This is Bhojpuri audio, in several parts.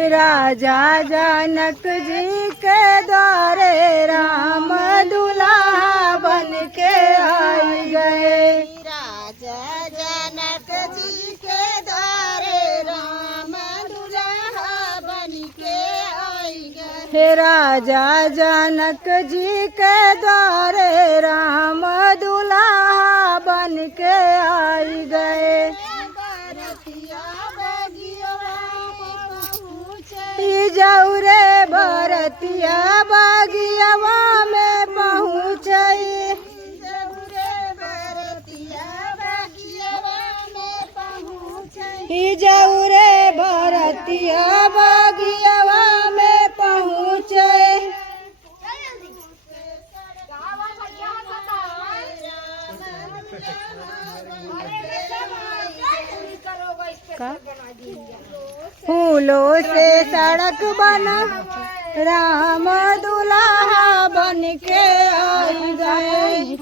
राजा जनक जी के द्वारे राम दुल्हा बन के आई गए। राजा जनक जी के द्वारे राम दुल्हा बन के आई गए। राजा जनक जी के द्वारे राम दुल्हा बन के आई गए। जौरे बरतिया बागियावा में पहुँचई। जौरे बरतिया बागियावा में पहुँचे। फूलों से सड़क बना राम दुल्हा बन के आई गए।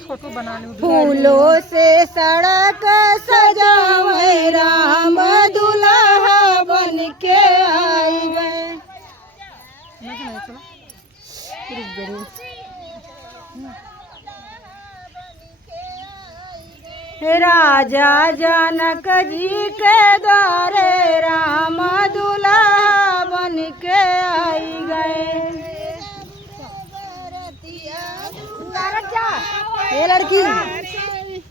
फोटो बना लूं। फूलों से सड़क सजावे राम दुल्हा बन के आई गए। राजा जनक जी के द्वारे राम दुल्हा बन के आई गए। ये लड़की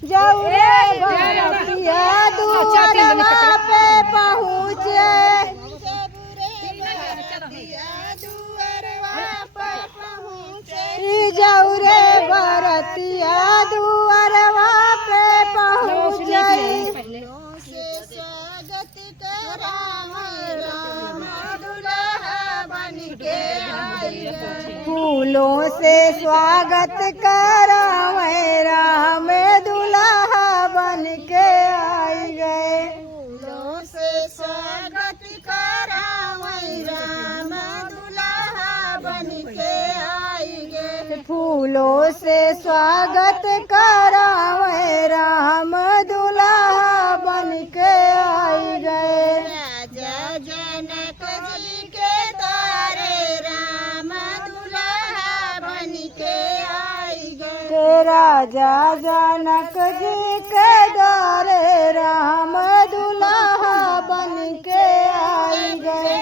जौरे बरतिया दुआरवा पे पहुँचे। जौरे बरतिया दुआरवा पे पहुँचे। फूलों से स्वागत करावे राम दुल्हा बन के आई गए। फूलों से स्वागत करावे राम दुल्हा बन के आई गए। फूलों से स्वागत करावे राम दुल्हा बन के आई गए। राजा जनक जी के द्वारे राम दुल्हा बन के आई गए। राजा जनक जी के द्वारे राम दुल्हा बन के आई गए।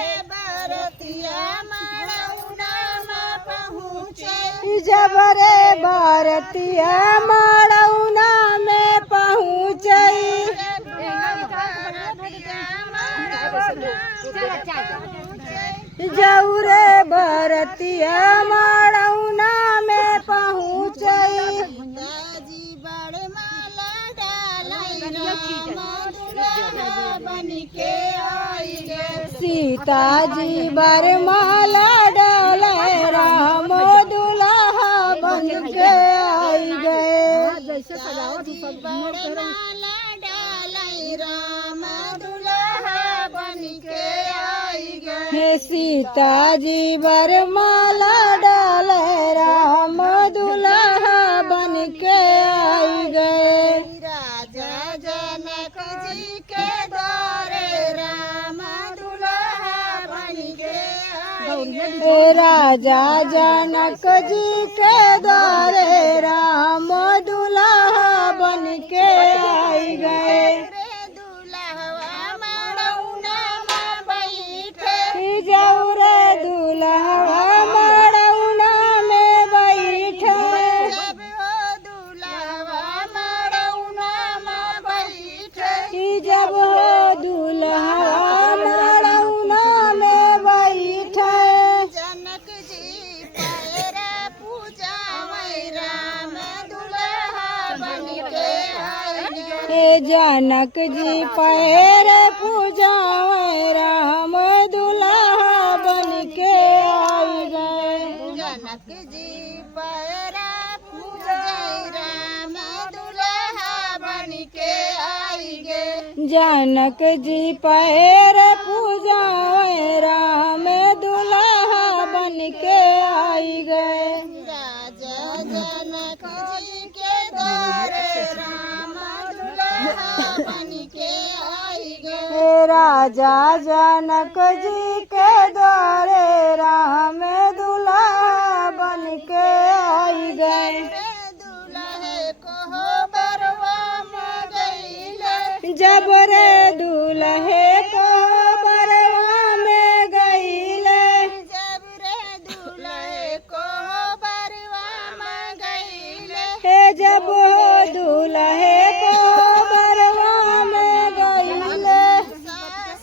जबरे भारतीय मड़ौना में पहुँचई। जौरे भारतीय मड़ौना में पहुँचई। सीता जी बरमाला डाले राम दुल्हा बन के आई गए। जैसे सजावट राम दुल्हा बन के आई गए। सीता जी बरमाला डाले राम दुल्हा बन के आई गए। राजा जनक जी के द्वारे राम दुल्हा बन के आई गए। राजा जनक जी के द्वारे राम दुल्हा बन के आई गए। जौरे दुल्हा मड़ौना में बैठे। जब हो दुल्हा मड़ौना में बैठे। जनक जी पैर पूजा राम दुल्हा बन के आई गए। जनक जी पैर पूजावे राम दुल्हा बन के आई गए। जनक जी पैर पूजा राम दुल्हा बन के आई गए। जनक जी पैर पूजावे राम दुल्हा बन के आई गए। राजा जनक जी के द्वारे राजा जनक जी के द्वारे राम दुल्हा बन के आई गए। दुल्हे को बरवा में गईले, जब रे दूल्हे को बरवा में गईले, जब रे दुल्हे को बरवा में गईले, हे जब दूल्हे को बरवा में गईले। सास